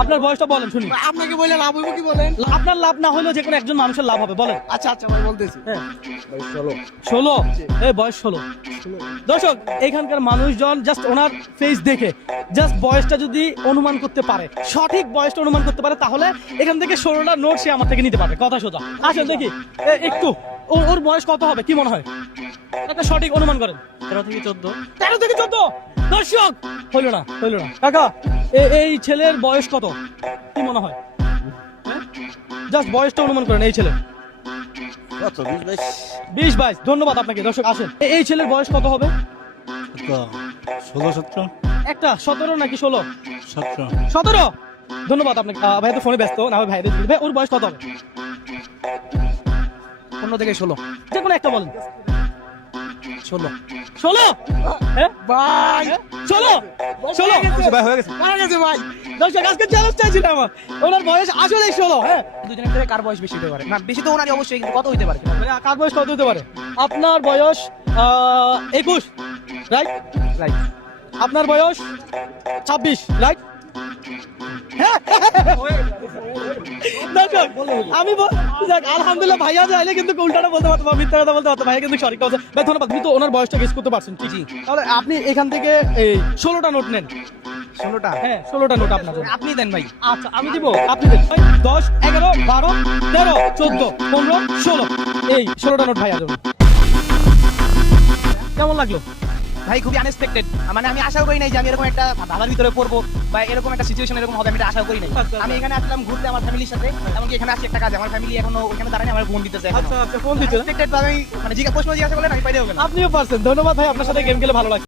আপনার বয়সটা বলেন শুনি। আপনাকে বলে লাভ হইব কি বলেন? আপনার লাভ না হলেও যে কোনো একজন মানুষের লাভ হবে, বলেন। আচ্ছা আচ্ছা ভাই বলতেছি। হ্যাঁ, ভাই চলো। 16। এই বয়স 16। দর্শক, এখানকার মানুষজন জাস্ট ওনার ফেস দেখে জাস্ট বয়সটা যদি অনুমান করতে পারে, সঠিক বয়সটা অনুমান করতে পারে, তাহলে এখান থেকে 16টা নোট সে আমার থেকে নিতে পারবে। কথা সোজা। আসেন দেখি একটু ওর বয়স কত হবে কি মনে হয়? একটা সঠিক অনুমান করেন। 13 থেকে 14। 13 থেকে 14। দর্শক, হইল না। কাকা, এই ছেলের বয়স কত কি মনে হয়? জাস্ট বয়সটা অনুমান করেন এই ছেলে। কত 20 22? 20-22। ধন্যবাদ আপনাকে। দর্শক আসেন, এই ছেলের বয়স কত হবে? কত 16 17? একটা 17 নাকি 16? 17। 17। ধন্যবাদ আপনাকে। ভাই তো ফোনে ব্যস্ত না, ভাই ভাইদের ভাই ওর বয়স কত হবে? 15 থেকে 16। যে কোনো একটা বলেন। 16। 16? হ্যাঁ ভাই 16। ভাই হয়ে গেছে। হয়ে গেছে ভাই। দর্শক, আজকে চ্যালেঞ্জ চাইছিল আমার। ওনার বয়স আসলে 16। হ্যাঁ, দুজনের ভিতরে কার বয়স বেশি হতে পারে? না বেশি তো ওনারই অবশ্যই, কিন্তু কত হইতে পারে? মানে কার বয়স কত হতে পারে? আপনার বয়স 21, রাইট? রাইট। আপনার বয়স 26, রাইট? হ্যাঁ। দর্শক, আমি যাক আলহামদুলিল্লাহ, ভাইয়া চাইলে কিন্তু উল্টাটা বলতে পারতো বা মিথ্যা কথা বলতে পারতো। ভাইয়া কিন্তু সঠিক কথা। ভাই ধন্যবাদ, আপনি তো ওনার বয়সটা গেস করতে পারছেন। জি। তাহলে আপনি এখান থেকে এই 16টা নোট নেন। 16টা? হ্যাঁ, 16টা নোট আপনার জন্য। আপনি দেন ভাই। আচ্ছা, আমি দিব, আপনি দেন। 10 11 12 13 14 15 16। এই 16টা নোট ভাইয়া দেবেন। কেমন লাগলো? ভাই খুবই আনএক্সপেক্টেড। মানে আমি আশাও করি নাই যে আমি এরকম একটা ধাঁধার ভিতরে পড়বো বা এরকম একটা সিচুয়েশন এরকম হবে, আমি এটা আশাও করি নাই। আচ্ছা। আমি এখানে আসলাম ঘুরতে আমার ফ্যামিলির সাথে, এমনকি এখানে আসি একটা কাজে। আমার ফ্যামিলি এখনো ওখানে দাঁড়ায় আমার ফোন দিতেছে। আচ্ছা, ফোন দিতে। আনএক্সপেক্টেড ভাবে মানে প্রশ্ন জিজ্ঞাসা করলেন আমি পাইতে হবে না। আপনিও পারছেন। ধন্যবাদ ভাই, আপনার সাথে গেম খেলে ভালো লাগছে।